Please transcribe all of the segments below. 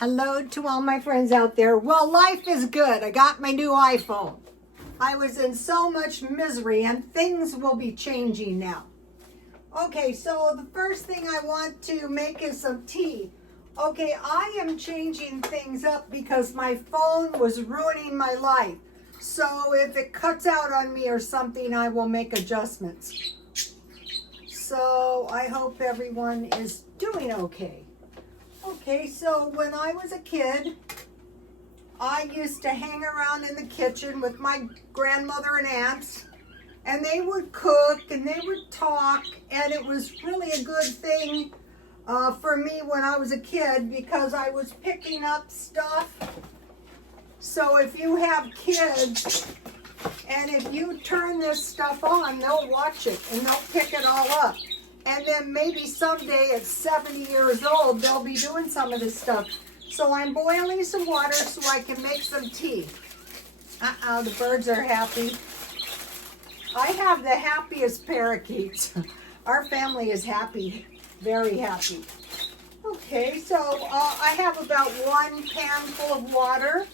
Hello to all my friends out there. Well, life is good. I got my new iPhone. I was in so much misery and things will be changing now. Okay, so the first thing I want to make is some tea. Okay, I am changing things up because my phone was ruining my life. So if it cuts out on me or something, I will make adjustments. So I hope everyone is doing okay. Okay, so when I was a kid, I used to hang around in the kitchen with my grandmother and aunts, and they would cook and they would talk, and it was really a good thing for me when I was a kid because I was picking up stuff. So if you have kids and if you turn this stuff on, they'll watch it and they'll pick it all up. And then maybe someday at 70 years old, they'll be doing some of this stuff. So I'm boiling some water so I can make some tea. The birds are happy. I have the happiest parakeets. Our family is happy, very happy. Okay, so I have about 1 pan full of water,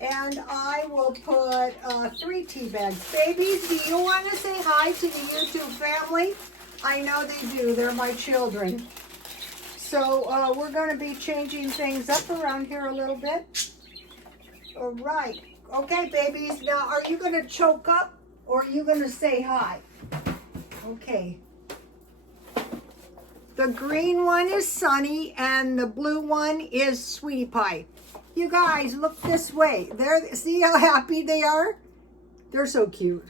and I will put 3 tea bags. Babies, do you want to say hi to the YouTube family? I know they do. They're my children. So we're going to be changing things up around here a little bit. All right. Okay, babies. Now, are you going to choke up or are you going to say hi? Okay. The green one is Sunny and the blue one is Sweetie Pie. You guys, look this way. See how happy they are? They're so cute.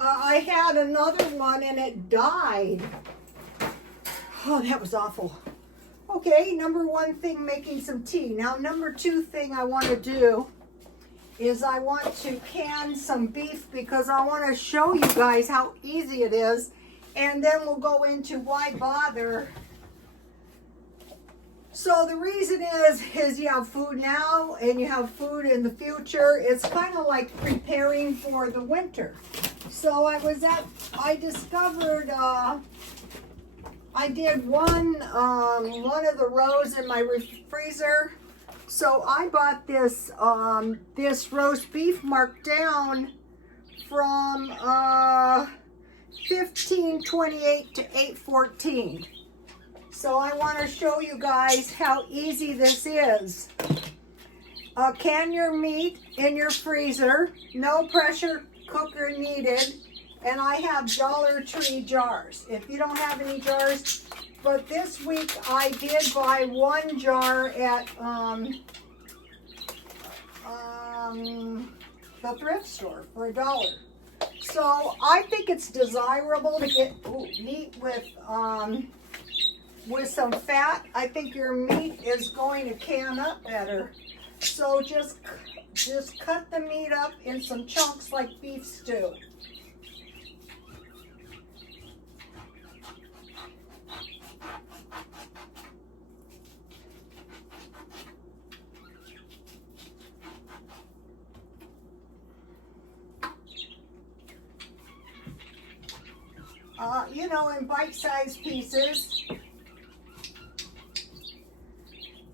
I had another one and it died. Oh, that was awful. Okay, number 1 thing, making some tea. Now, number 2 thing I want to do is I want to can some beef because I want to show you guys how easy it is. And then we'll go into why bother. So the reason is you have food now and you have food in the future. It's kind of like preparing for the winter. So I discovered, I did one of the rows in my freezer. So I bought this, this roast beef marked down from, 1528 to 814. So I want to show you guys how easy this is. Can your meat in your freezer, no pressure cooker needed, and I have Dollar Tree jars. If you don't have any jars, but this week I did buy 1 jar at the thrift store for $1. So I think it's desirable to get meat with some fat. I think your meat is going to can up better. So just cut the meat up in some chunks like beef stew. In bite-sized pieces.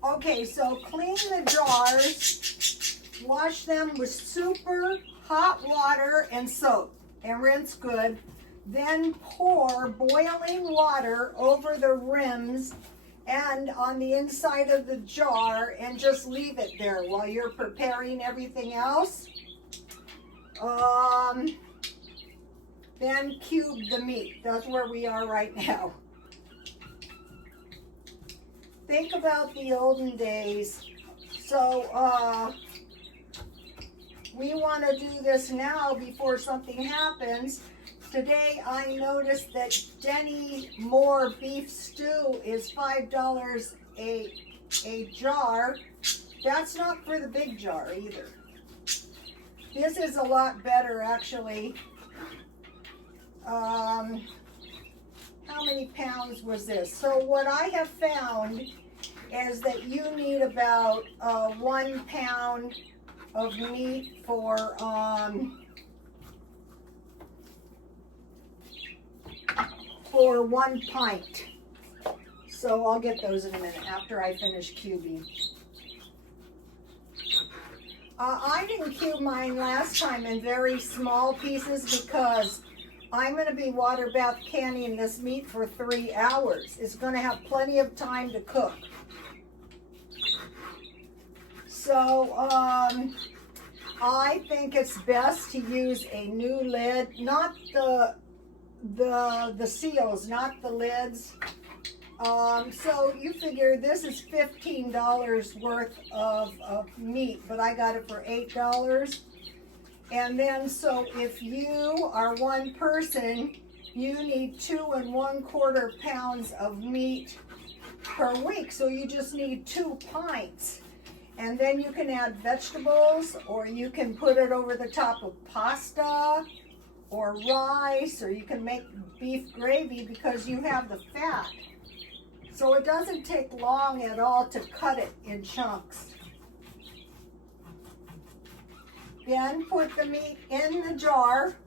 Okay, so clean the jars, wash them with super hot water and soap, and rinse good. Then pour boiling water over the rims and on the inside of the jar and just leave it there while you're preparing everything else. Then cube the meat. That's where we are right now. Think about the olden days. So we want to do this now before something happens. Today I noticed that Denny Moore beef stew is $5 a jar. That's not for the big jar either. This is a lot better actually. How many pounds was this? So what I have found is that you need about 1 pound of meat for 1 pint. So I'll get those in a minute after I finish cubing. I didn't cube mine last time in very small pieces because I'm going to be water bath canning this meat for 3 hours. It's going to have plenty of time to cook. So, I think it's best to use a new lid, not the seals, not the lids. So you figure this is $15 worth of meat, but I got it for $8. And then, so if you are one person, you need 2 1/4 pounds of meat per week. So you just need 2 pints. And then you can add vegetables, or you can put it over the top of pasta or rice, or you can make beef gravy because you have the fat. So it doesn't take long at all to cut it in chunks. Then put the meat in the jar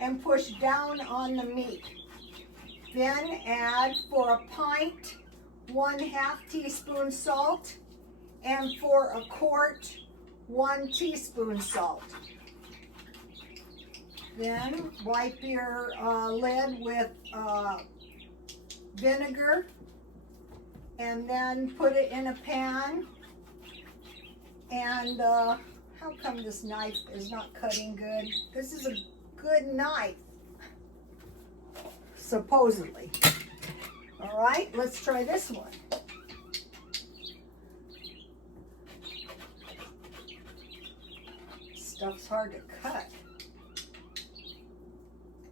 and push down on the meat. Then add for a pint 1/2 teaspoon salt, and for a quart 1 teaspoon salt. Then wipe your lid with vinegar, and then put it in a pan. And how come this knife is not cutting good? This is a good knife, supposedly. All right, let's try this one. Stuff's hard to cut.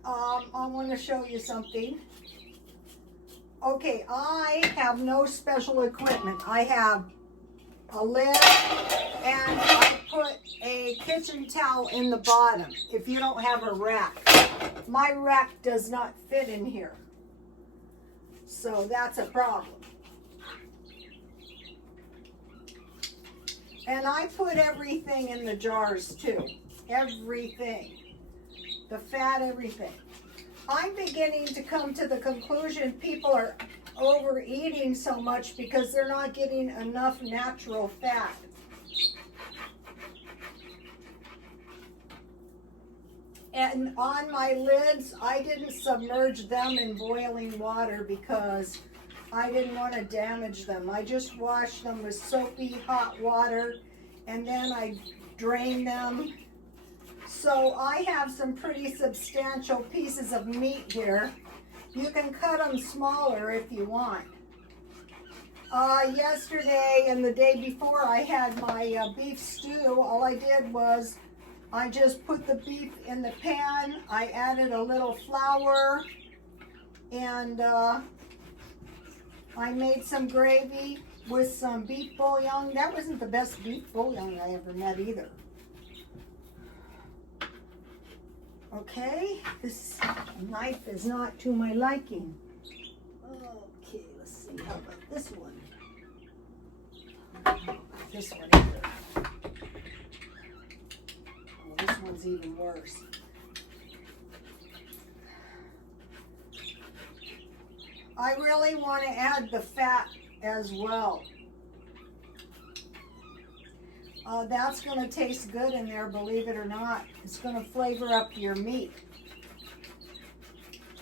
I want to show you something. Okay, I have no special equipment. I have a lid, and I put a kitchen towel in the bottom if you don't have a rack. My rack does not fit in here, so that's a problem. And I put everything in the jars too. Everything. The fat, everything. I'm beginning to come to the conclusion people are overeating so much because they're not getting enough natural fat. And on my lids, I didn't submerge them in boiling water because I didn't want to damage them. I just washed them with soapy hot water, and then I drained them. So I have some pretty substantial pieces of meat here. You can cut them smaller if you want. Yesterday and the day before I had my beef stew, all I did was I just put the beef in the pan. I added a little flour, and I made some gravy with some beef bouillon. That wasn't the best beef bouillon I ever met either. Okay, this knife is not to my liking. Okay, let's see, how about this one? This one either. Oh, this one's even worse. I really want to add the fat as well. That's going to taste good in there, believe it or not. It's going to flavor up your meat.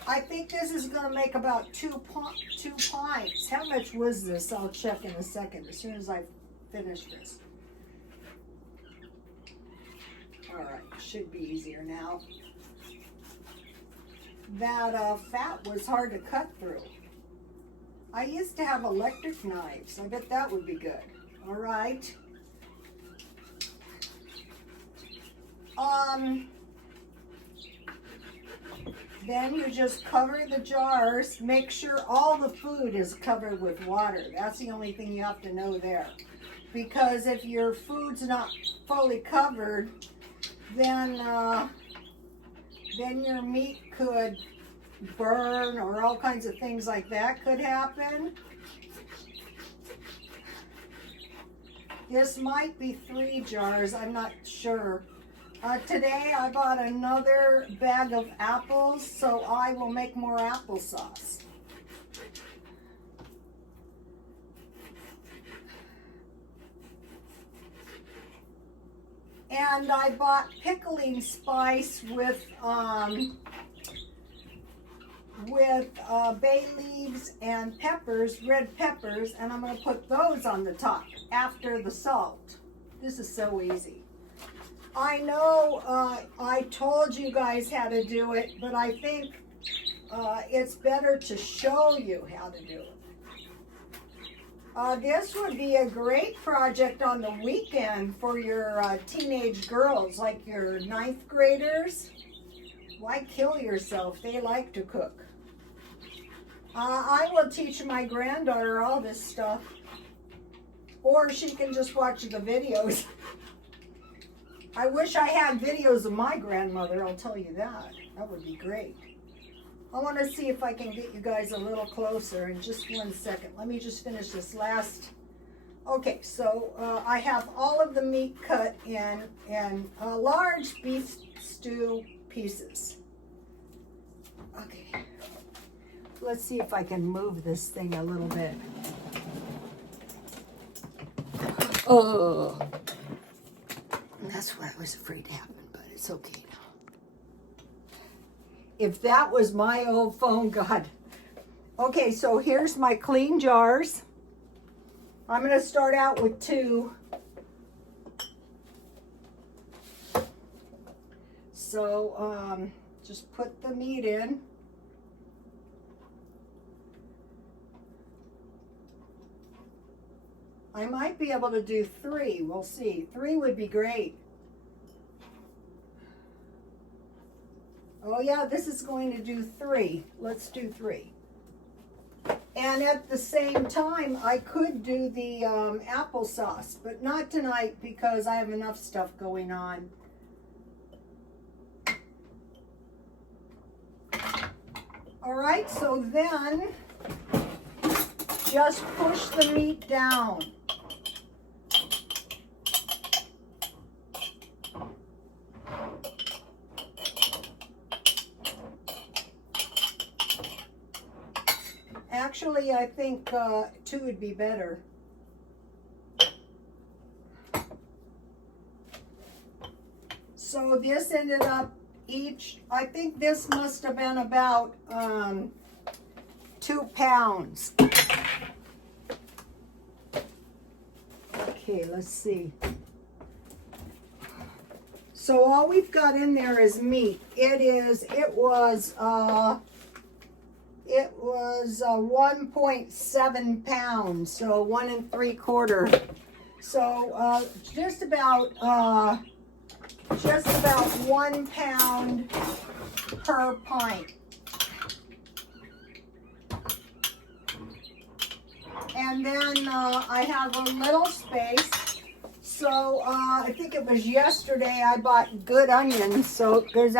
I think this is going to make about 2 pints. How much was this? I'll check in a second as soon as I finish this. All right, should be easier now. That fat was hard to cut through. I used to have electric knives. I bet that would be good. All right. Then you just cover the jars. Make sure all the food is covered with water. That's the only thing you have to know there. Because if your food's not fully covered, then your meat could burn, or all kinds of things like that could happen. This might be 3 jars, I'm not sure. Today I bought another bag of apples, so I will make more applesauce. And I bought pickling spice with bay leaves and peppers, red peppers, and I'm going to put those on the top after the salt. This is so easy. I know I told you guys how to do it, but I think it's better to show you how to do it. This would be a great project on the weekend for your teenage girls, like your 9th graders. Why kill yourself? They like to cook. I will teach my granddaughter all this stuff, or she can just watch the videos. I wish I had videos of my grandmother, I'll tell you that. That would be great. I want to see if I can get you guys a little closer in just 1 second. Let me just finish this last. Okay, so I have all of the meat cut in large beef stew pieces. Okay, let's see if I can move this thing a little bit. Oh, that's what I was afraid to happen, but it's okay now. If that was my old phone, God. Okay, so here's my clean jars. I'm going to start out with 2. So just put the meat in. I might be able to do 3. We'll see. 3 would be great. Oh yeah, this is going to do 3. Let's do 3. And at the same time, I could do the applesauce, but not tonight because I have enough stuff going on. All right, so then just push the meat down. Actually, I think 2 would be better. So this ended up I think this must have been about 2 pounds. Okay, let's see. So all we've got in there is meat. It was 1.7 pounds, so 1 3/4. So just about 1 pound per pint. And then I have a little space. So I think it was yesterday I bought good onions. So if you're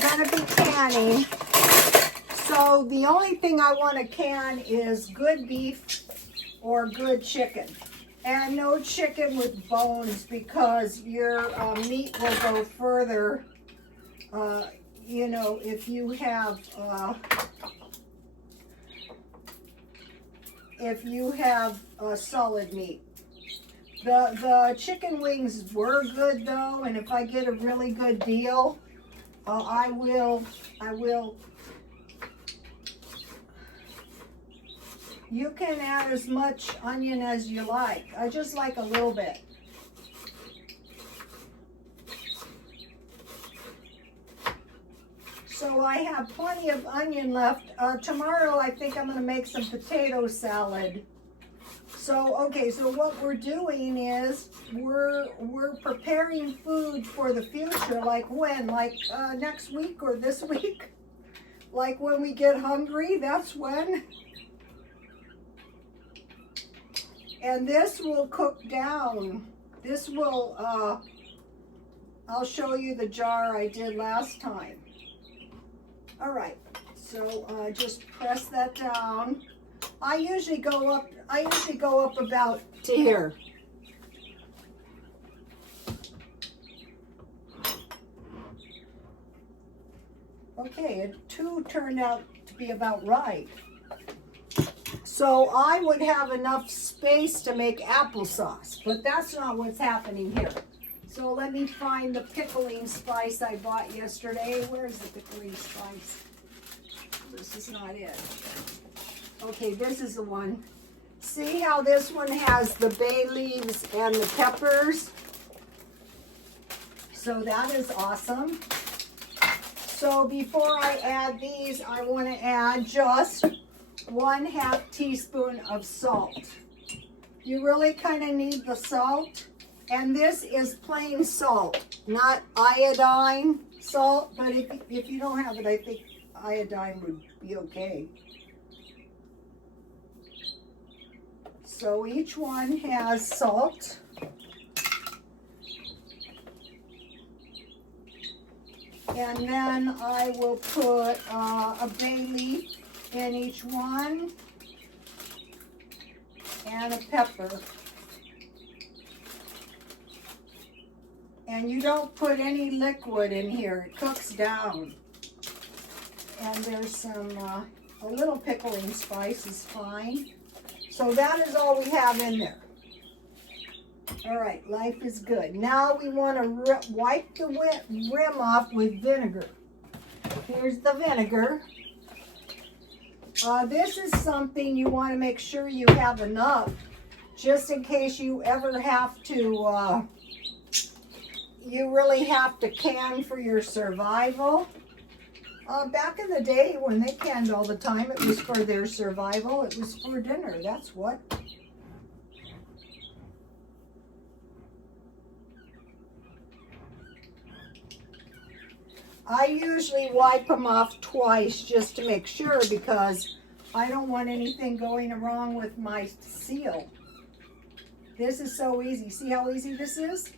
gonna be canning. So the only thing I want to can is good beef or good chicken. And no chicken with bones because your meat will go further, you know, if you have solid meat. The chicken wings were good though, and if I get a really good deal, I will. You can add as much onion as you like. I just like a little bit. So I have plenty of onion left. Tomorrow I think I'm going to make some potato salad. So, okay, so what we're doing is we're preparing food for the future. Like when? Like next week or this week? Like when we get hungry, that's when. And this will cook down. This will, I'll show you the jar I did last time. All right, so just press that down. I usually go up about to here. Okay, 2 turned out to be about right. So I would have enough space to make applesauce, but that's not what's happening here. So let me find the pickling spice I bought yesterday. Where's the pickling spice? This is not it. Okay, this is the one. See how this one has the bay leaves and the peppers? So that is awesome. So before I add these, I want to add just 1/2 teaspoon of salt. You really kind of need the salt. And this is plain salt, not iodine salt. But if you don't have it, I think iodine would be okay. So each one has salt. And then I will put a bay leaf in each one and a pepper. And you don't put any liquid in here, it cooks down. And there's some, a little pickling spice is fine. So that is all we have in there. All right, life is good. Now we want to wipe the rim off with vinegar. Here's the vinegar. This is something you want to make sure you have enough, just in case you ever have to, you really have to can for your survival. Back in the day when they canned all the time, it was for their survival. It was for dinner, that's what. I usually wipe them off twice just to make sure, because I don't want anything going wrong with my seal. This is so easy. See how easy this is?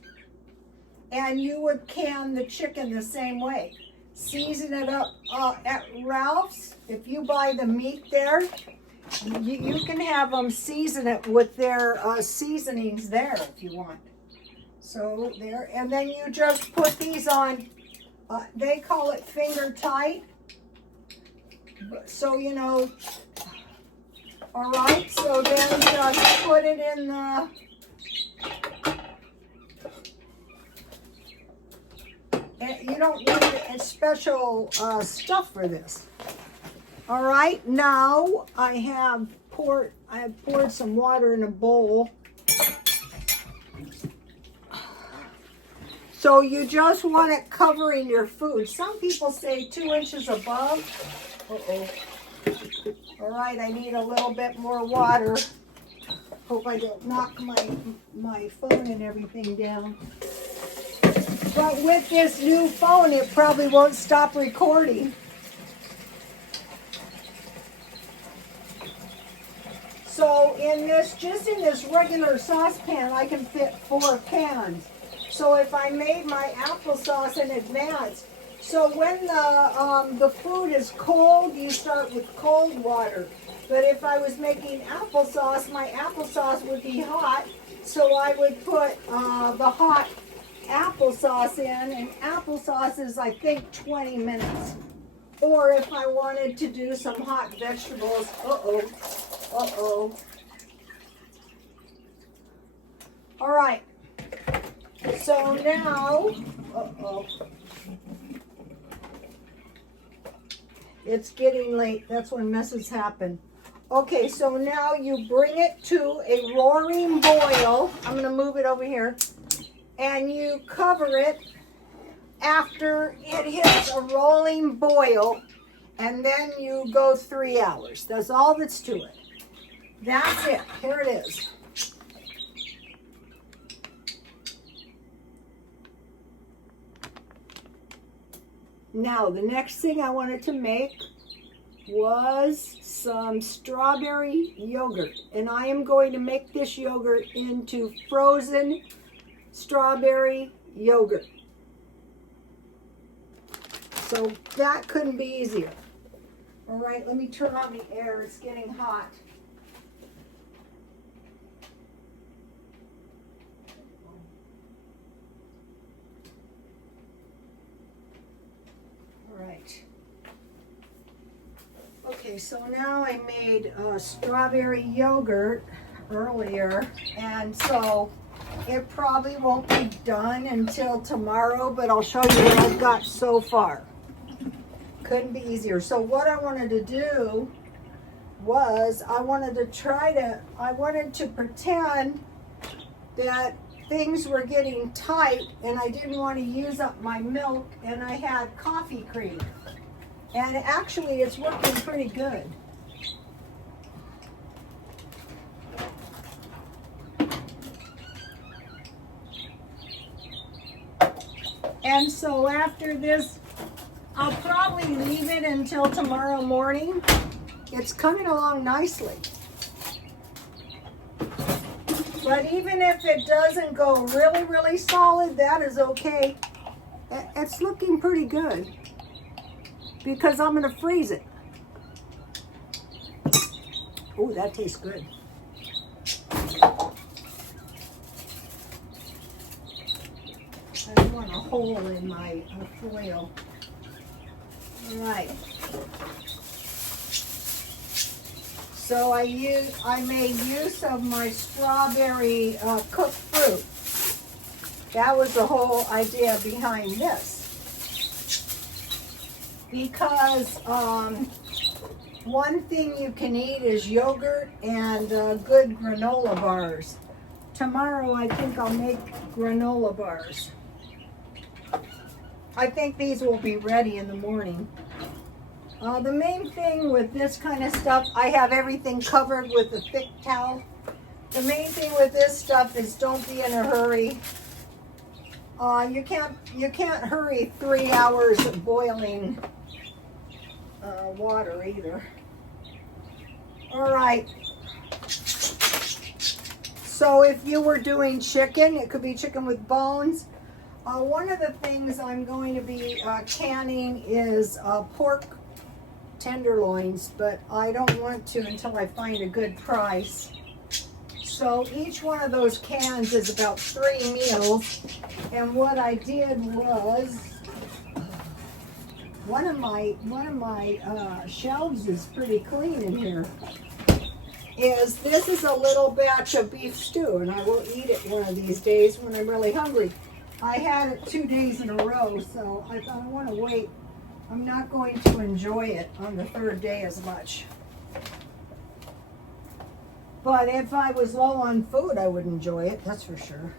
And you would can the chicken the same way. Season it up at Ralph's. If you buy the meat there, you can have them season it with their seasonings there if you want. So there, and then you just put these on. They call it finger tight. So, you know, all right, so then just put it in the, you don't need a special stuff for this. All right, now I have poured some water in a bowl. So you just want it covering your food. Some people say 2 inches above. Uh-oh. All right, I need a little bit more water. Hope I don't knock my phone and everything down. But with this new phone, it probably won't stop recording. So in this, just in this regular saucepan, I can fit 4 cans. So if I made my applesauce in advance, so when the food is cold, you start with cold water. But if I was making applesauce, my applesauce would be hot, so I would put the hot applesauce in, and applesauce is, I think, 20 minutes. Or if I wanted to do some hot vegetables, uh-oh. All right. So now, it's getting late. That's when messes happen. Okay, so now you bring it to a roaring boil. I'm going to move it over here. And you cover it after it hits a rolling boil. And then you go 3 hours. That's all that's to it. That's it. Here it is. Now, the next thing I wanted to make was some strawberry yogurt. And I am going to make this yogurt into frozen strawberry yogurt. So that couldn't be easier. All right, let me turn on the air. It's getting hot. Right. Okay, so now I made strawberry yogurt earlier, and so It probably won't be done until tomorrow, but I'll show you what I've got so far. Couldn't be easier. So what I wanted to do was I wanted to pretend that things were getting tight and I didn't want to use up my milk, and I had coffee cream. And actually it's working pretty good. And so after this, I'll probably leave it until tomorrow morning. It's coming along nicely. But even if it doesn't go really, really solid, that is okay. It's looking pretty good because I'm going to freeze it. Oh, that tastes good. I want a hole in my foil. All right. So I made use of my strawberry cooked fruit. That was the whole idea behind this. Because one thing you can eat is yogurt and good granola bars. Tomorrow I think I'll make granola bars. I think these will be ready in the morning. The main thing with this kind of stuff, I have everything covered with a thick towel. The main thing with this stuff is don't be in a hurry. You can't hurry 3 hours of boiling water either. All right. So if you were doing chicken, it could be chicken with bones. One of the things I'm going to be canning is pork tenderloins, but I don't want to until I find a good price. So each one of those cans is about 3 meals. And what I did was, one of my shelves is pretty clean in here. This is a little batch of beef stew, and I will eat it one of these days when I'm really hungry. I had it 2 days in a row, so I thought I want to wait. I'm not going to enjoy it on the 3rd day as much. But if I was low on food, I would enjoy it, that's for sure.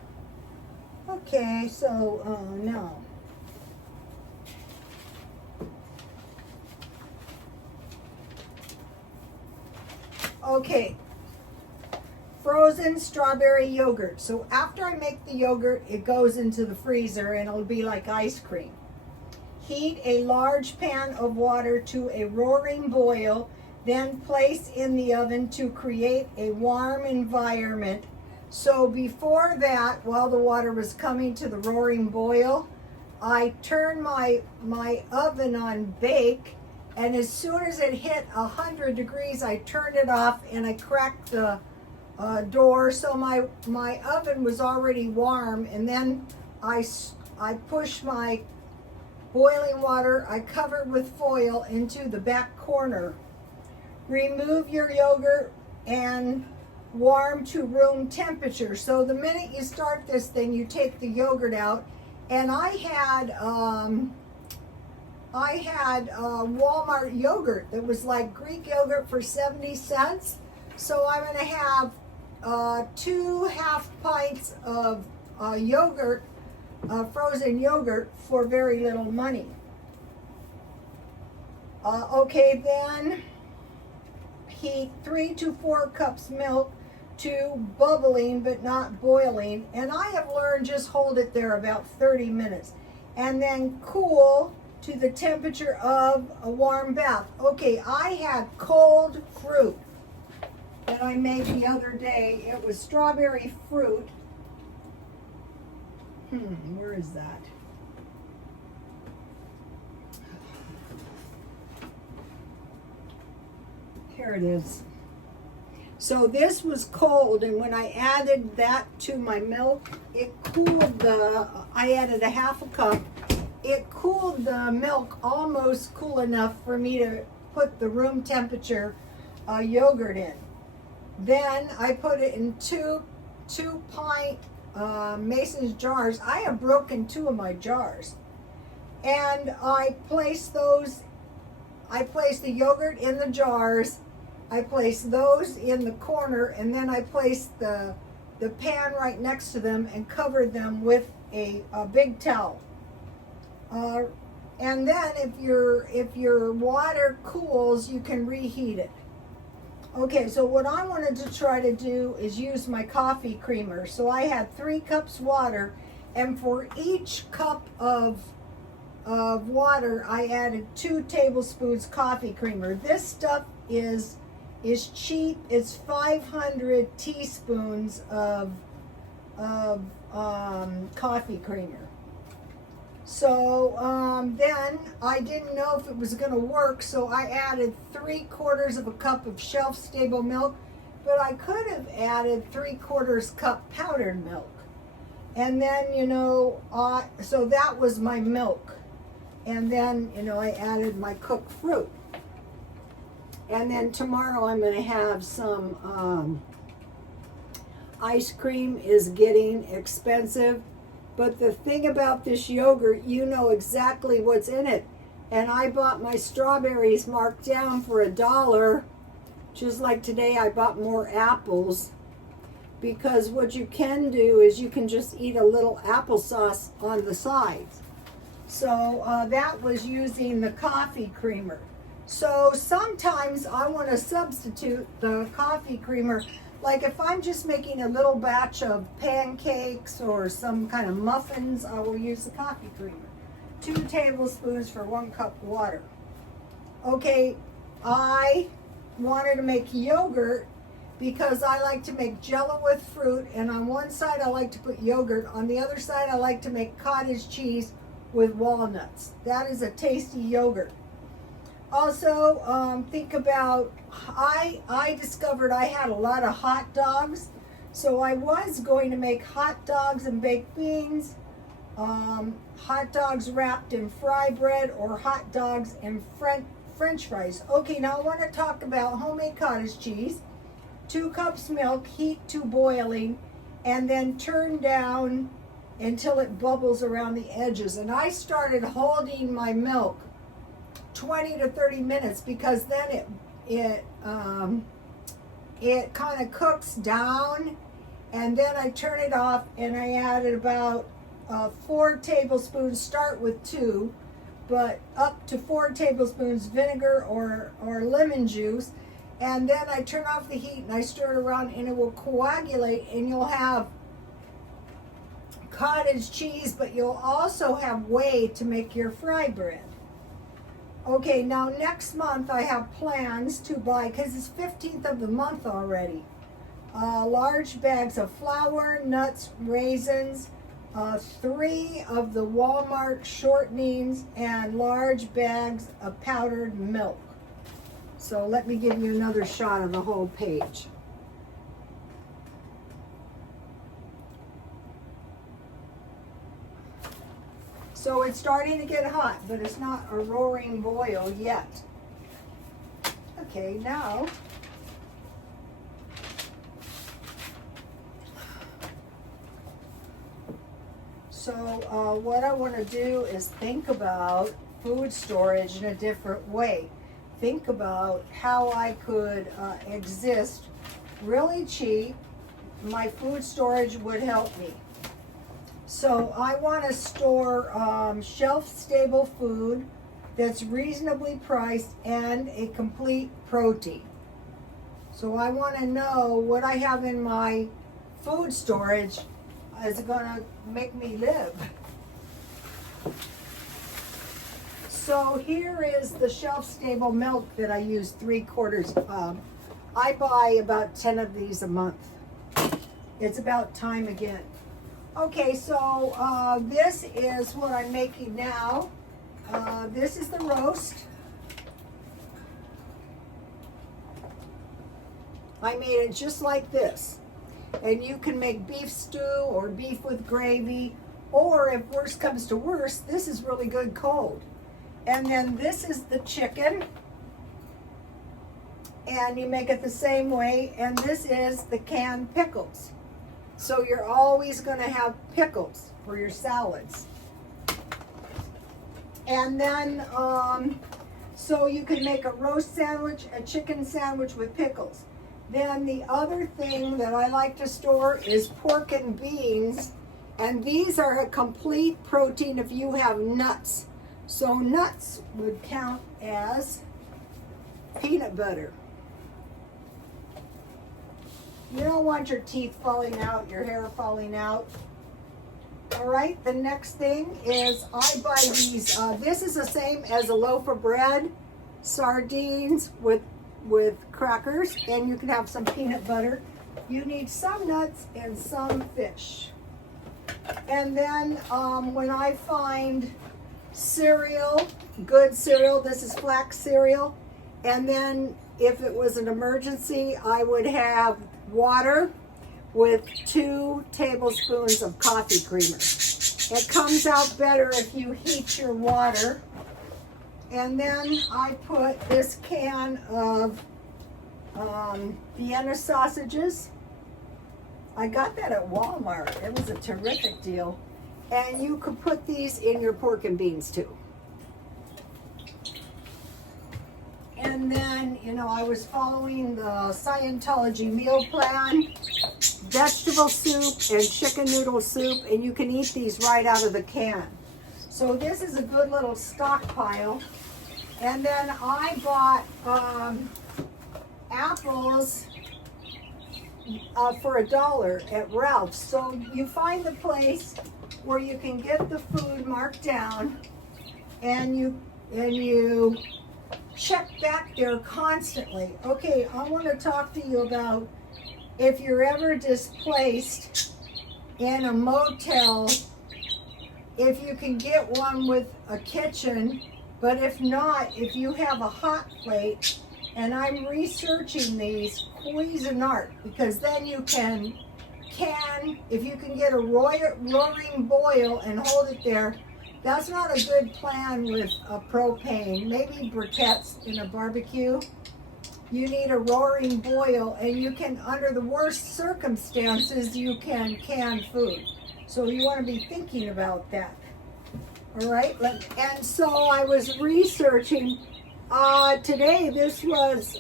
Okay, so now. Okay, frozen strawberry yogurt. So after I make the yogurt, it goes into the freezer and it'll be like ice cream. Heat a large pan of water to a roaring boil, then place in the oven to create a warm environment. So before that, while the water was coming to the roaring boil, I turned my oven on bake, and as soon as it hit 100 degrees, I turned it off and I cracked the door. So my oven was already warm, and then I pushed my boiling water I covered with foil into the back corner. Remove your yogurt and warm to room temperature. So the minute you start this thing, you take the yogurt out. And I had Walmart yogurt that was like Greek yogurt for 70 cents. So I'm going to have 2 half pints of yogurt, frozen yogurt, for very little money. Okay, then heat 3 to 4 cups milk to bubbling but not boiling, and I have learned just hold it there about 30 minutes and then cool to the temperature of a warm bath. Okay, I had cold fruit that I made the other day. It was strawberry fruit. Where is that? Here it is. So this was cold, and when I added that to my milk, it cooled I added a half a cup. It cooled the milk almost cool enough for me to put the room temperature yogurt in. Then I put it in two pint Mason's jars. I have broken 2 of my jars. And I place the yogurt in the jars. I place those in the corner, and then I place the pan right next to them and cover them with a big towel. And then if your water cools, you can reheat it. Okay, so what I wanted to try to do is use my coffee creamer. So I had 3 cups water, and for each cup of water, I added 2 tablespoons coffee creamer. This stuff is cheap. It's 500 teaspoons of coffee creamer. So then I didn't know if it was going to work, so I added 3/4 of a cup of shelf-stable milk, but I could have added 3/4 cup powdered milk. And then, so that was my milk. And then, I added my cooked fruit. And then tomorrow I'm going to have some ice cream. Is getting expensive. But the thing about this yogurt, you know exactly what's in it. And I bought my strawberries marked down for $1. Just like today I bought more apples. Because what you can do is you can just eat a little applesauce on the sides. So that was using the coffee creamer. So sometimes I want to substitute the coffee creamer. Like if I'm just making a little batch of pancakes or some kind of muffins, I will use the coffee creamer. 2 tablespoons for 1 cup water. Okay, I wanted to make yogurt because I like to make Jell-O with fruit, and on one side I like to put yogurt, on the other side I like to make cottage cheese with walnuts. That is a tasty yogurt. Also, think about, I discovered I had a lot of hot dogs, so I was going to make hot dogs and baked beans, hot dogs wrapped in fry bread, or hot dogs and French fries. Okay, now I want to talk about homemade cottage cheese. 2 cups milk, heat to boiling, and then turn down until it bubbles around the edges. And I started holding my milk 20 to 30 minutes because then it kind of cooks down, and then I turn it off and I added about 4 tablespoons, start with 2, but up to 4 tablespoons vinegar or lemon juice, and then I turn off the heat and I stir it around, and it will coagulate, and you'll have cottage cheese, but you'll also have whey to make your fry bread. Okay, now next month I have plans to buy, because it's 15th of the month already, large bags of flour, nuts, raisins, 3 of the Walmart shortenings, and large bags of powdered milk. So let me give you another shot of the whole page. So it's starting to get hot, but it's not a roaring boil yet. Okay, now what I want to do is think about food storage in a different way. Think about how I could exist really cheap. My food storage would help me. So I want to store shelf-stable food that's reasonably priced and a complete protein. So I want to know what I have in my food storage is going to make me live. So here is the shelf-stable milk that I use 3/4 of. I buy about 10 of these a month. It's about time again. Okay, so this is what I'm making now. This is the roast. I made it just like this. And you can make beef stew or beef with gravy, or if worse comes to worse, this is really good cold. And then this is the chicken, and you make it the same way, and this is the canned pickles. So you're always going to have pickles for your salads. And then, so you can make a roast sandwich, a chicken sandwich with pickles. Then the other thing that I like to store is pork and beans. And these are a complete protein if you have nuts. So nuts would count as peanut butter. You don't want your teeth falling out, your hair falling out. All right, the next thing is I buy these. This is the same as a loaf of bread, sardines with crackers, and you can have some peanut butter. You need some nuts and some fish. And then when I find cereal, good cereal, this is flax cereal. And then if it was an emergency, I would have water with 2 tablespoons of coffee creamer. It comes out better if you heat your water. And then I put this can of Vienna sausages. I got that at Walmart. It was a terrific deal. And you could put these in your pork and beans too. And then, you know, I was following the Scientology meal plan, vegetable soup and chicken noodle soup, and you can eat these right out of the can. So this is a good little stockpile. And then I bought apples for $1 at Ralph's. So you find the place where you can get the food marked down, and you check back there constantly. Okay, I want to talk to you about if you're ever displaced in a motel, if you can get one with a kitchen, but if not, if you have a hot plate, and I'm researching these Cuisinart, because then you can, if you can get a roaring boil and hold it there. That's not a good plan with a propane. Maybe briquettes in a barbecue. You need a roaring boil, and you can, under the worst circumstances, you can can food. So you want to be thinking about that. All right, and so I was researching today. This was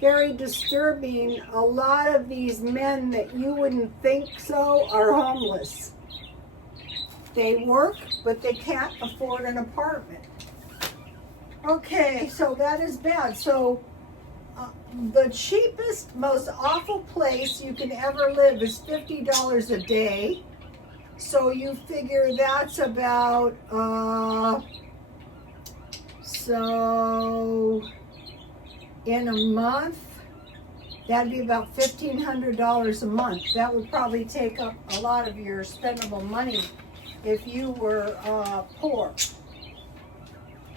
very disturbing. A lot of these men that you wouldn't think so are homeless. They work, but they can't afford an apartment. Okay, so that is bad. So the cheapest, most awful place you can ever live is $50 a day. So you figure that's about, so in a month, that'd be about $1,500 a month. That would probably take up a lot of your spendable money if you were poor.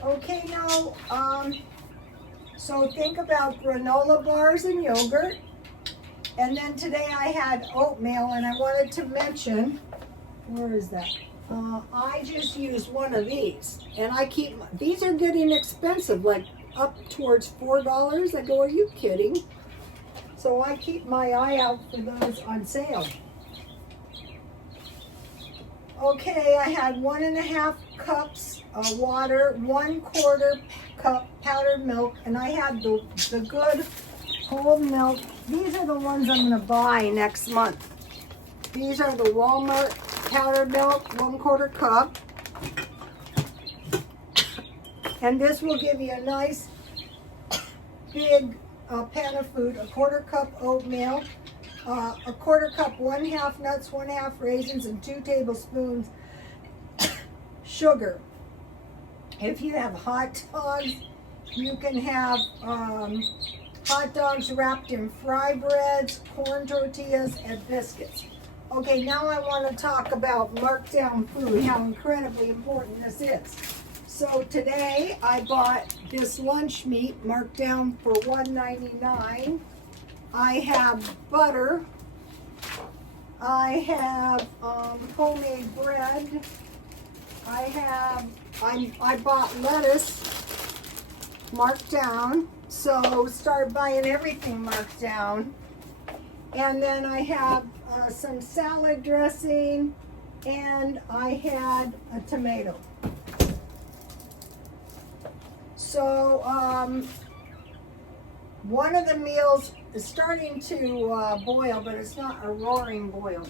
Okay, now, so think about granola bars and yogurt. And then today I had oatmeal, and I wanted to mention, where is that? I just use one of these, and I keep, these are getting expensive, like up towards $4. I go, are you kidding? So I keep my eye out for those on sale. Okay, I had 1.5 cups of water, 1/4 cup powdered milk, and I had the good whole milk. These are the ones I'm going to buy next month. These are the Walmart powdered milk, 1/4 cup. And this will give you a nice big pan of food, 1/4 cup oatmeal, 1/4 cup, 1/2 nuts, 1/2 raisins, and 2 tablespoons sugar. If you have hot dogs, you can have hot dogs wrapped in fry breads, corn tortillas, and biscuits. Okay, now I want to talk about markdown food, how incredibly important this is. So today I bought this lunch meat marked down for $1.99. I have butter. I have homemade bread. I bought lettuce marked down. So start buying everything marked down. And then I have some salad dressing, and I had a tomato. So one of the meals is starting to boil, but it's not a roaring boil.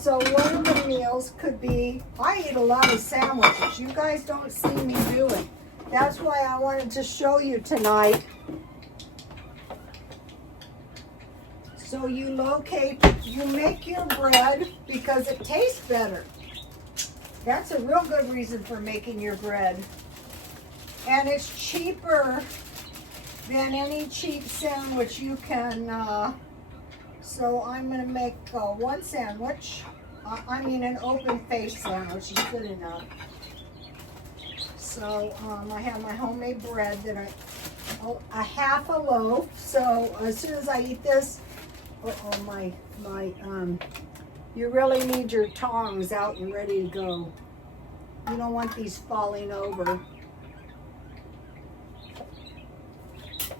So one of the meals could be, I eat a lot of sandwiches. You guys don't see me do it. That's why I wanted to show you tonight. So you make your bread because it tastes better. That's a real good reason for making your bread. And it's cheaper than any cheap sandwich you can, so I'm gonna make one sandwich. An open-faced sandwich is good enough. So I have my homemade bread that a half a loaf. So as soon as I eat this, you really need your tongs out and ready to go. You don't want these falling over.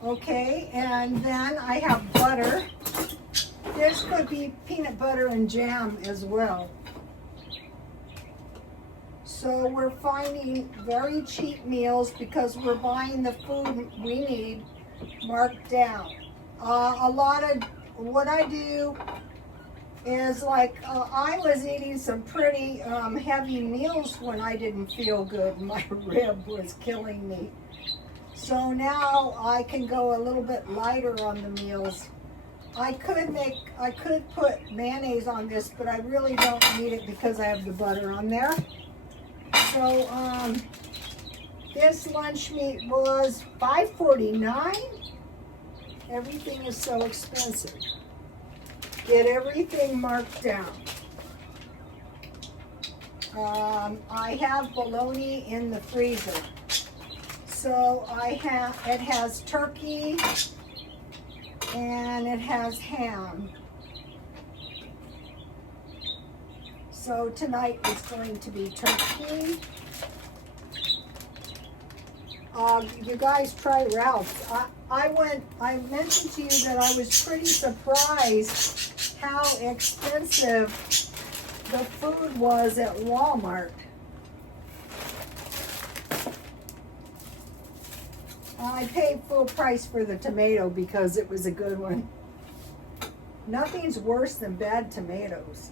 Okay, and then I have butter. This could be peanut butter and jam as well. So we're finding very cheap meals because we're buying the food we need marked down. A lot of what I do is I was eating some pretty heavy meals when I didn't feel good. My rib was killing me. So now I can go a little bit lighter on the meals. I could put mayonnaise on this, but I really don't need it because I have the butter on there. So this lunch meat was $5.49. Everything is so expensive. Get everything marked down. I have bologna in the freezer. So it has turkey and it has ham. So tonight it's going to be turkey. You guys try Ralph's. I mentioned to you that I was pretty surprised how expensive the food was at Walmart. I paid full price for the tomato because it was a good one. Nothing's worse than bad tomatoes.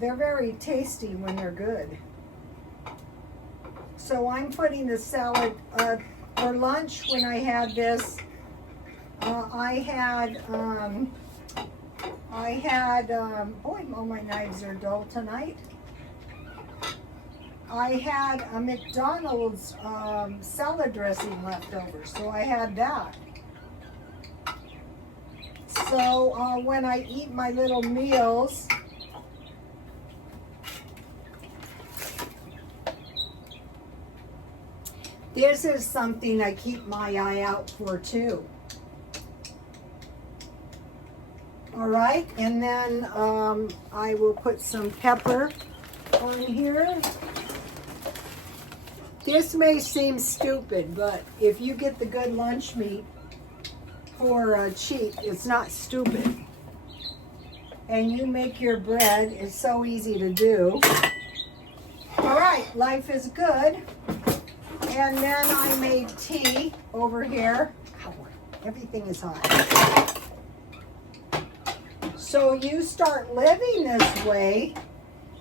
They're very tasty when they're good. So I'm putting the salad for lunch. When I had this, I had boy, all my knives are dull tonight. I had a McDonald's salad dressing left over, so I had that. So when I eat my little meals, this is something I keep my eye out for too. All right, and then I will put some pepper on here. This may seem stupid, but if you get the good lunch meat for cheap, it's not stupid. And you make your bread, it's so easy to do. All right, life is good. And then I made tea over here. Ow, everything is hot. So you start living this way,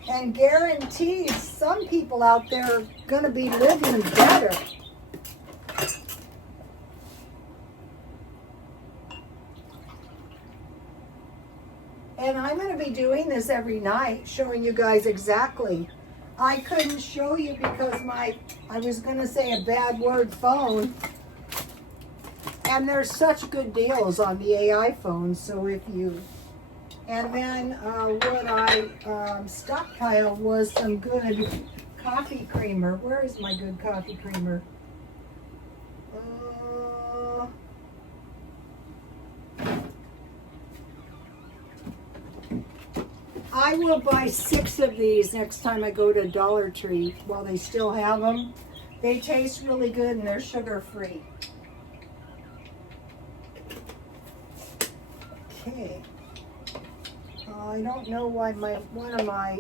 and guaranteed some people out there are going to be living better. And I'm going to be doing this every night, showing you guys exactly. I couldn't show you because I was going to say a bad word phone. And there's such good deals on the AI phones, so if you... And then what I stockpiled was some good coffee creamer. Where is my good coffee creamer? I will buy 6 of these next time I go to Dollar Tree while they still have them. They taste really good and they're sugar-free. Okay. I don't know why one of my,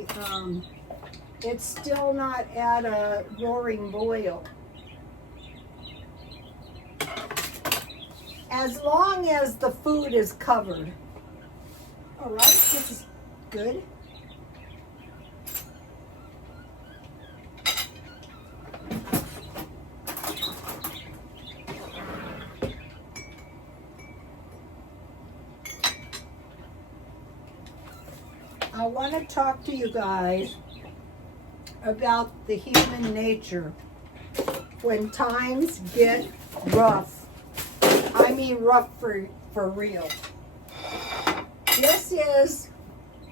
it's still not at a roaring boil. As long as the food is covered. All right, this is good. I want to talk to you guys about the human nature when times get rough. I mean rough for real. This is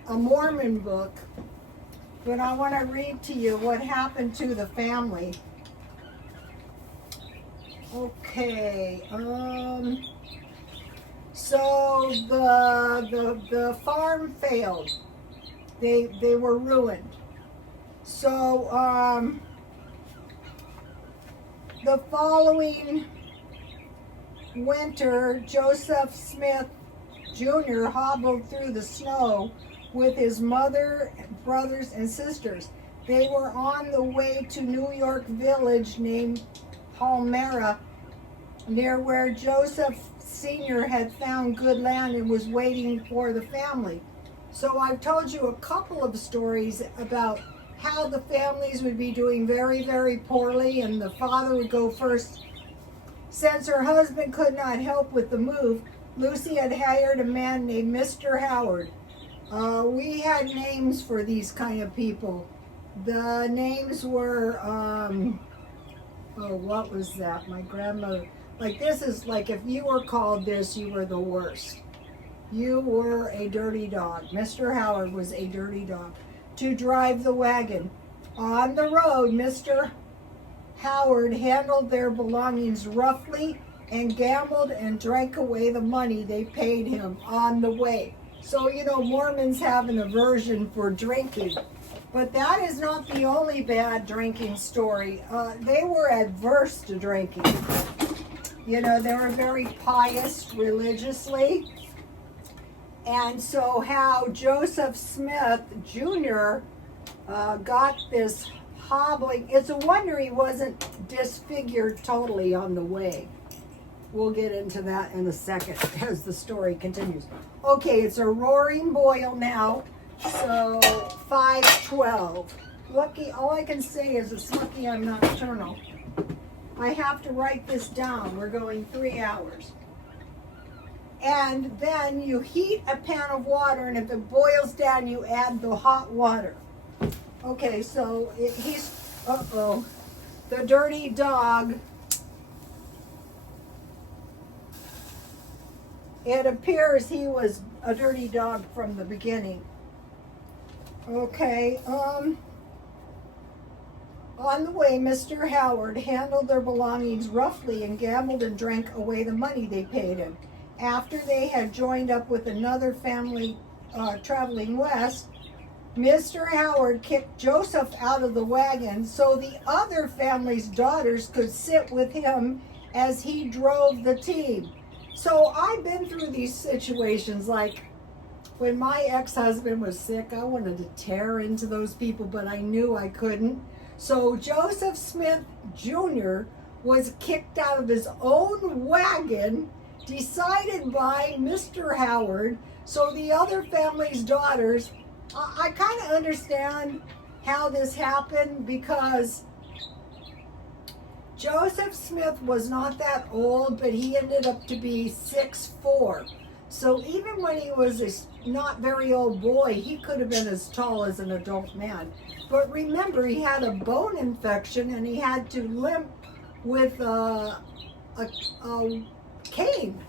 a Mormon book, but I want to read to you what happened to the family. Okay, so the farm failed. They were ruined. So the following winter, Joseph Smith Jr. hobbled through the snow with his mother, brothers, and sisters. They were on the way to New York village named Palmyra, near where Joseph Sr. had found good land and was waiting for the family. So I've told you a couple of stories about how the families would be doing very, very poorly, and the father would go first. Since her husband could not help with the move, Lucy had hired a man named Mr. Howard. We had names for these kind of people. The names were, oh, what was that? My grandmother, like this is like if you were called this, you were the worst. You were a dirty dog. Mr. Howard was a dirty dog. To drive the wagon. On the road, Mr. Howard handled their belongings roughly and gambled and drank away the money they paid him on the way. So, you know, Mormons have an aversion for drinking. But that is not the only bad drinking story. They were adverse to drinking. You know, they were very pious religiously. And so how Joseph Smith Jr. Got this hobbling, it's a wonder he wasn't disfigured totally on the way. We'll get into that in a second as the story continues. Okay, it's a roaring boil now, so 5:12. Lucky, all I can say is it's lucky I'm nocturnal. I have to write this down. We're going 3 hours. And then you heat a pan of water, and if it boils down, you add the hot water. Okay, so the dirty dog. It appears he was a dirty dog from the beginning. Okay, on the way, Mr. Howard handled their belongings roughly and gambled and drank away the money they paid him. After they had joined up with another family traveling west, Mr. Howard kicked Joseph out of the wagon so the other family's daughters could sit with him as he drove the team. So I've been through these situations, like when my ex-husband was sick, I wanted to tear into those people, but I knew I couldn't. So Joseph Smith Jr. was kicked out of his own wagon, decided by Mr. Howard, so the other family's daughters, I kind of understand how this happened because Joseph Smith was not that old, but he ended up to be 6'4". So even when he was a not very old boy, he could have been as tall as an adult man. But remember, he had a bone infection and he had to limp with a cane.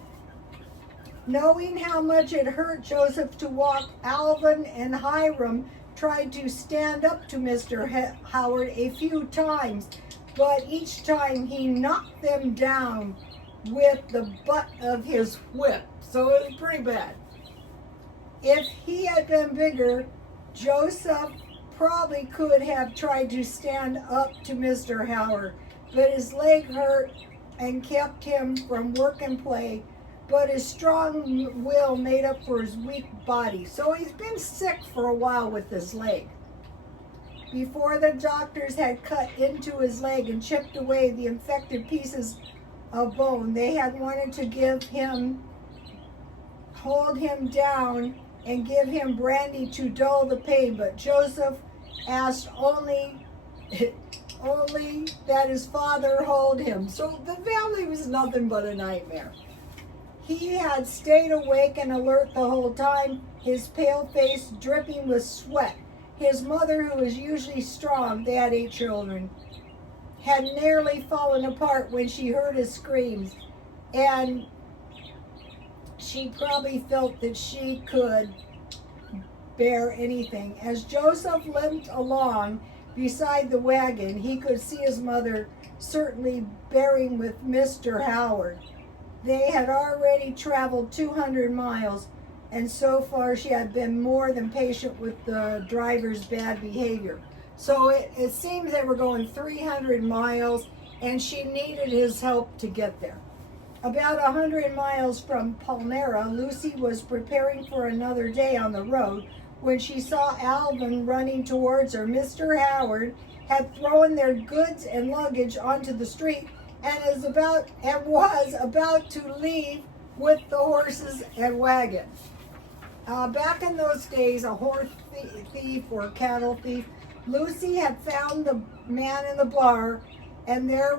Knowing how much it hurt Joseph to walk, Alvin and Hiram tried to stand up to Mr. Howard a few times, but each time he knocked them down with the butt of his whip. So it was pretty bad. If he had been bigger, Joseph probably could have tried to stand up to Mr. Howard, but his leg hurt and kept him from work and play but his strong will made up for his weak body. So he's been sick for a while with his leg. Before the doctors had cut into his leg and chipped away the infected pieces of bone, they had wanted to hold him down and give him brandy to dull the pain, but Joseph asked only that his father hold him. So the family was nothing but a nightmare. He had stayed awake and alert the whole time, his pale face dripping with sweat. His mother, who was usually strong, they had 8 children, had nearly fallen apart when she heard his screams, and she probably felt that she could bear anything. As Joseph limped along beside the wagon, he could see his mother certainly bearing with Mr. Howard. They had already traveled 200 miles, and so far she had been more than patient with the driver's bad behavior. So it seems they were going 300 miles, and she needed his help to get there. About 100 miles from Palmyra, Lucy was preparing for another day on the road when she saw Alvin running towards her. Mr. Howard had thrown their goods and luggage onto the street and was about to leave with the horses and wagon. Back in those days, a horse thief or cattle thief, Lucy had found the man in the bar, and there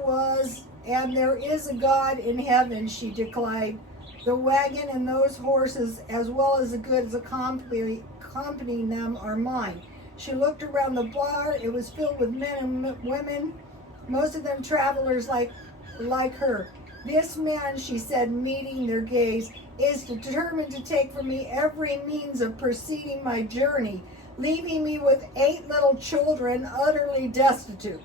is a God in heaven, she declared. The wagon and those horses, as well as the goods accompanying them, are mine. She looked around the bar. It was filled with men and women, most of them travelers like her. This man, she said, meeting their gaze, is determined to take from me every means of proceeding my journey, leaving me with 8 little children utterly destitute.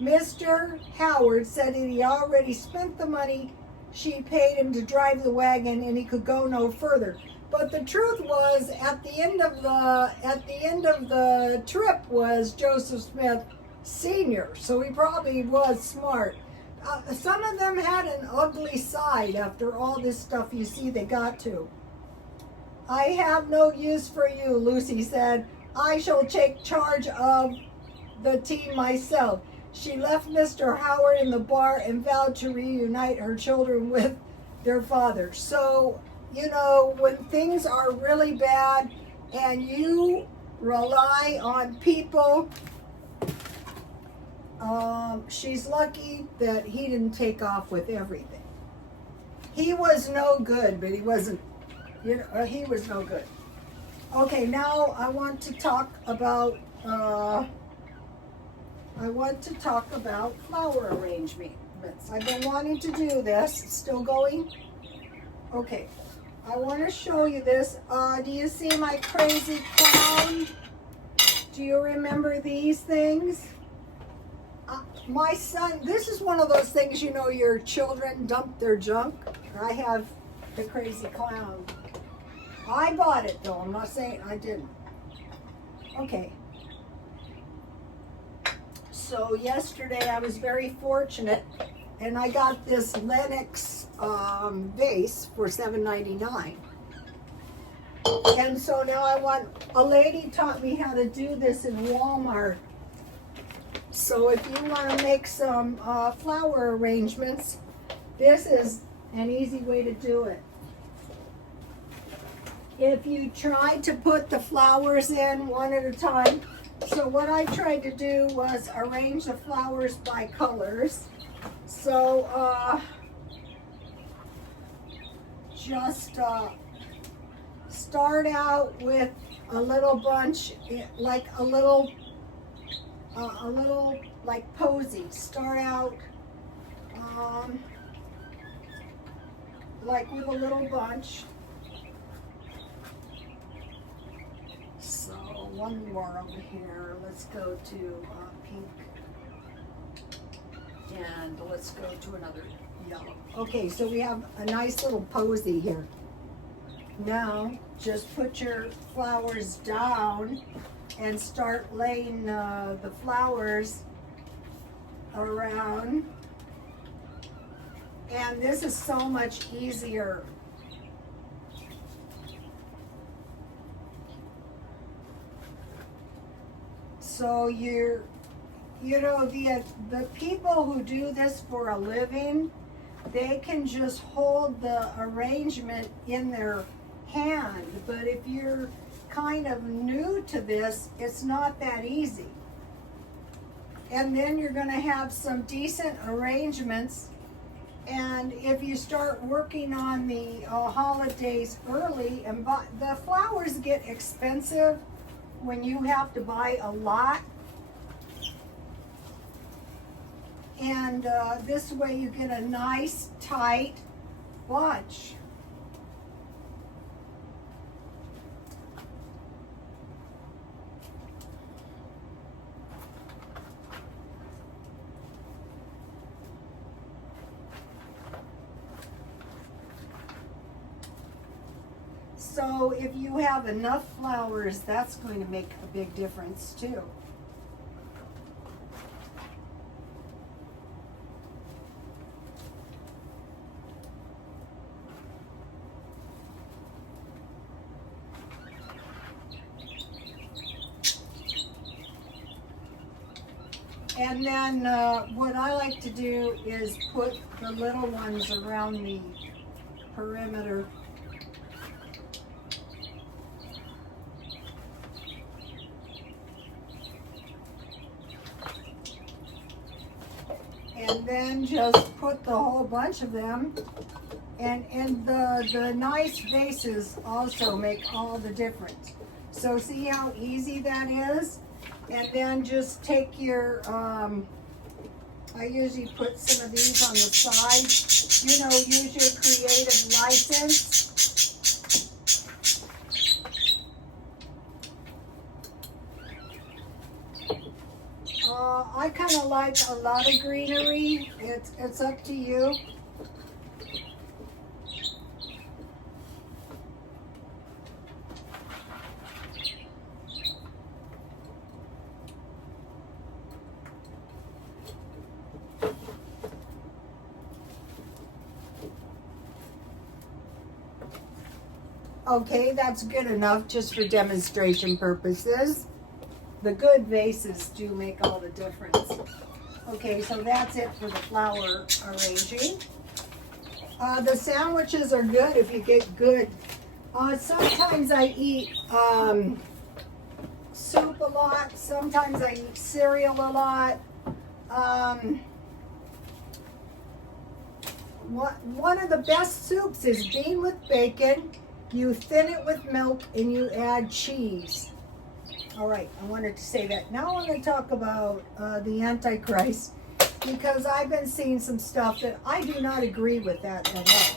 Mr. Howard said that he already spent the money she paid him to drive the wagon, and he could go no further. But the truth was, at the end of the trip was Joseph Smith Sr., so he probably was smart. Some of them had an ugly side after all this stuff you see they got to. I have no use for you, Lucy said. I shall take charge of the team myself. She left Mr. Howard in the bar and vowed to reunite her children with their father. So, you know, when things are really bad and you rely on people, she's lucky that he didn't take off with everything. He was no good, but he wasn't, he was no good. Okay, now I want to talk about flower arrangements. I've been wanting to do this. It's still going? Okay. I want to show you this. Do you see my crazy clown? Do you remember these things? My son, this is one of those things, your children dump their junk. I have the crazy clown. I bought it though. I'm not saying I didn't. Okay. So yesterday I was very fortunate, and I got this Lennox vase for $7.99. And so now a lady taught me how to do this in Walmart. So if you want to make some flower arrangements, this is an easy way to do it. If you try to put the flowers in one at a time, so what I tried to do was arrange the flowers by colors. So just start out with a little bunch, like a little like posy. Start out like with a little bunch. So one more over here. Let's go to pink, and let's go to another yellow. Okay, so we have a nice little posy here. Now just put your flowers down and start laying the flowers around. And this is so much easier So you know, the people who do this for a living, they can just hold the arrangement in their hand. But if you're kind of new to this, it's not that easy. And then you're going to have some decent arrangements. And if you start working on the holidays early, and the flowers get expensive when you have to buy a lot. And this way you get a nice, tight bunch. So if you have enough flowers, that's going to make a big difference too. And then what I like to do is put the little ones around the perimeter. And then just put the whole bunch of them. And the nice vases also make all the difference. So see how easy that is? And then just take your, I usually put some of these on the side. You know, use your creative license. I kind of like a lot of greenery. It's up to you. Okay, that's good enough just for demonstration purposes. The good vases do make all the difference. Okay, so that's it for the flower arranging. The sandwiches are good if you get good. Sometimes I eat soup a lot. Sometimes I eat cereal a lot. One of the best soups is bean with bacon. You thin it with milk and you add cheese. All right, I wanted to say that. Now I want to talk about the Antichrist, because I've been seeing some stuff that I do not agree with that at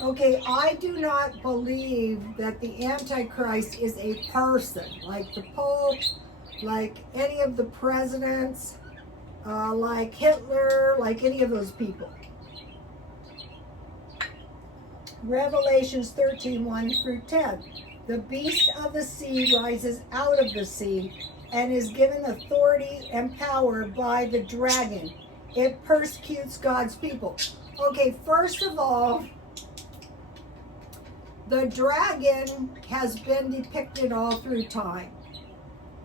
all. Okay, I do not believe that the Antichrist is a person, like the Pope, like any of the presidents, like Hitler, like any of those people. Revelations 13:1-10. The beast of the sea rises out of the sea and is given authority and power by the dragon. It persecutes God's people. Okay, first of all, the dragon has been depicted all through time.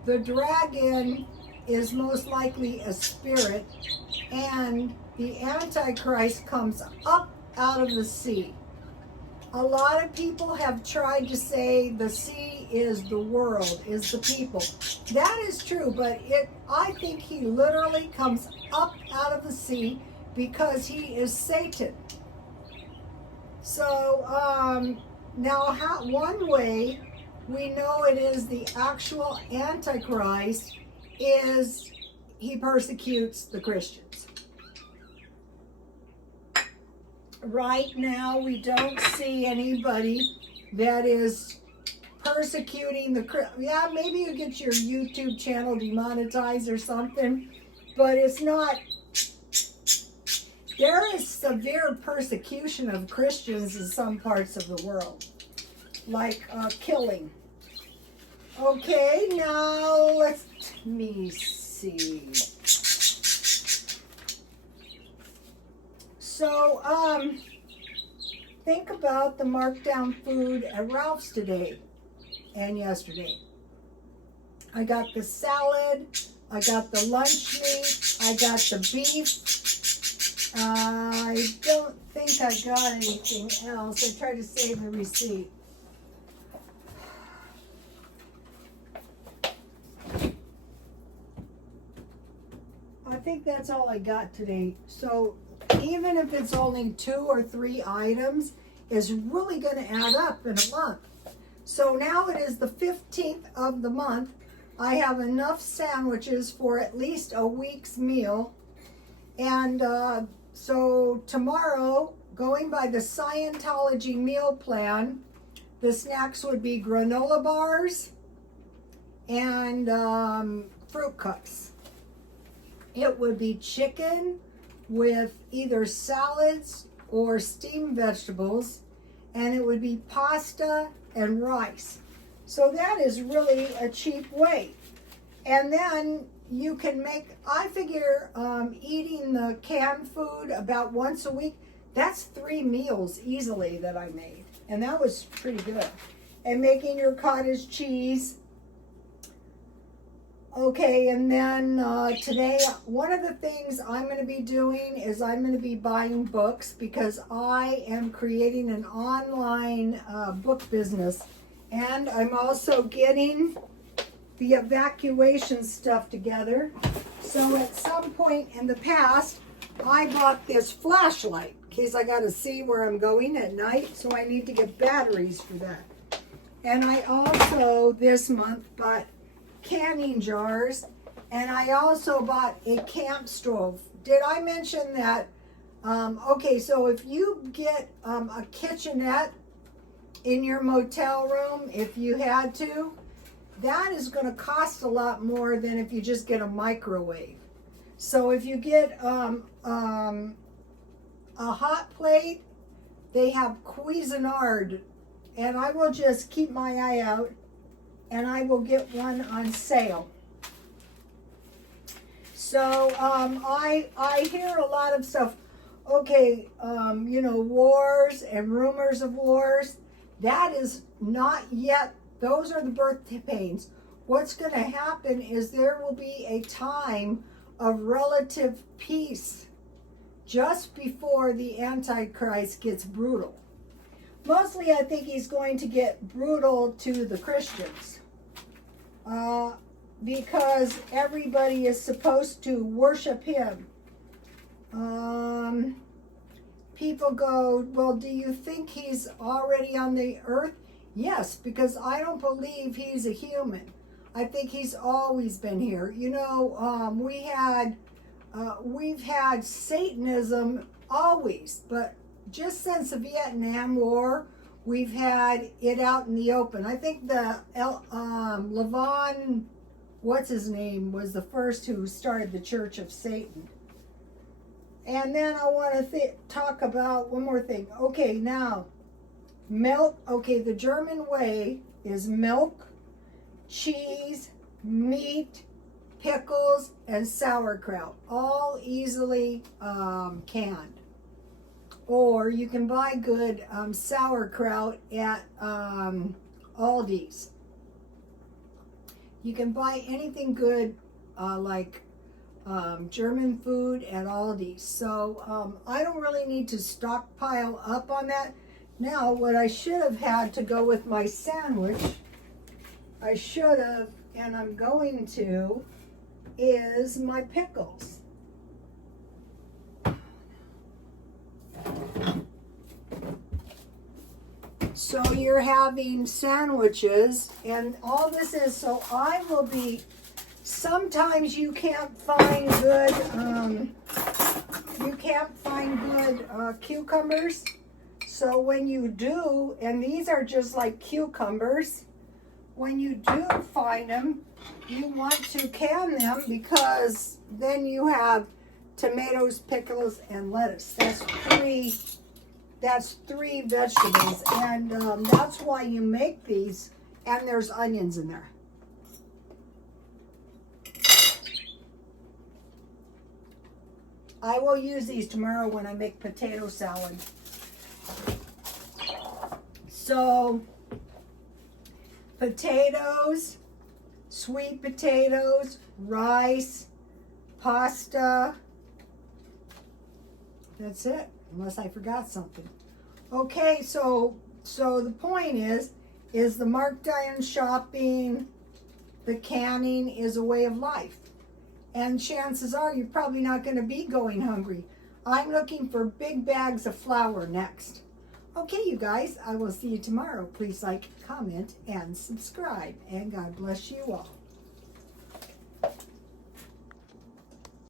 The dragon is most likely a spirit, and the Antichrist comes up out of the sea. A lot of people have tried to say the sea is the world, is the people. That is true, but I think he literally comes up out of the sea because he is Satan. So now one way we know it is the actual Antichrist is he persecutes the Christians. Right now, we don't see anybody that is persecuting the, yeah, maybe you get your YouTube channel demonetized or something, but it's not, there is severe persecution of Christians in some parts of the world, like killing. Okay, now let me see. So, think about the markdown food at Ralph's today and yesterday. I got the salad. I got the lunch meat. I got the beef. I don't think I got anything else. I tried to save the receipt. I think that's all I got today. So even if it's only 2 or 3 items, it's really going to add up in a month. So now it is the 15th of the month. I have enough sandwiches for at least a week's meal. And so tomorrow, going by the Scientology meal plan, the snacks would be granola bars and fruit cups. It would be chicken with either salads or steamed vegetables, and it would be pasta and rice. So that is really a cheap way. And then you can make, I figure eating the canned food about once a week, that's 3 meals easily that I made. And that was pretty good. And making your cottage cheese. Okay, and then today, one of the things I'm going to be doing is I'm going to be buying books because I am creating an online book business. And I'm also getting the evacuation stuff together. So at some point in the past, I bought this flashlight in case I got to see where I'm going at night. So I need to get batteries for that. And I also, this month, bought canning jars, and I also bought a camp stove. Did I mention that? Okay, so if you get a kitchenette in your motel room, if you had to, that is going to cost a lot more than if you just get a microwave. So if you get a hot plate, they have Cuisinart, and I will just keep my eye out, and I will get one on sale. So I hear a lot of stuff. Okay, you know, wars and rumors of wars. That is not yet. Those are the birth pains. What's going to happen is there will be a time of relative peace just before the Antichrist gets brutal. Mostly, I think he's going to get brutal to the Christians. Because everybody is supposed to worship him. People go, well, do you think he's already on the earth? Yes, because I don't believe he's a human. I think he's always been here. You know, we've had Satanism always, but just since the Vietnam War, we've had it out in the open. I think the Levon, what's his name, was the first who started the Church of Satan. And then I want to talk about one more thing. Okay, now, milk. Okay, the German way is milk, cheese, meat, pickles, and sauerkraut, all easily canned. Or you can buy good sauerkraut at Aldi's. You can buy anything good like German food at Aldi's. So I don't really need to stockpile up on that. Now, what I should have had to go with my sandwich, I should have, and I'm going to, is my pickles. So you're having sandwiches, and all this is, so I will be, sometimes you can't find good, cucumbers. So when you do, and these are just like cucumbers, when you do find them, you want to can them because then you have tomatoes, pickles, and lettuce. That's three vegetables, and that's why you make these, and there's onions in there. I will use these tomorrow when I make potato salad. So, potatoes, sweet potatoes, rice, pasta. That's it, unless I forgot something. Okay, so the point is the markdown shopping, the canning is a way of life. And chances are you're probably not going to be going hungry. I'm looking for big bags of flour next. Okay, you guys, I will see you tomorrow. Please like, comment, and subscribe. And God bless you all.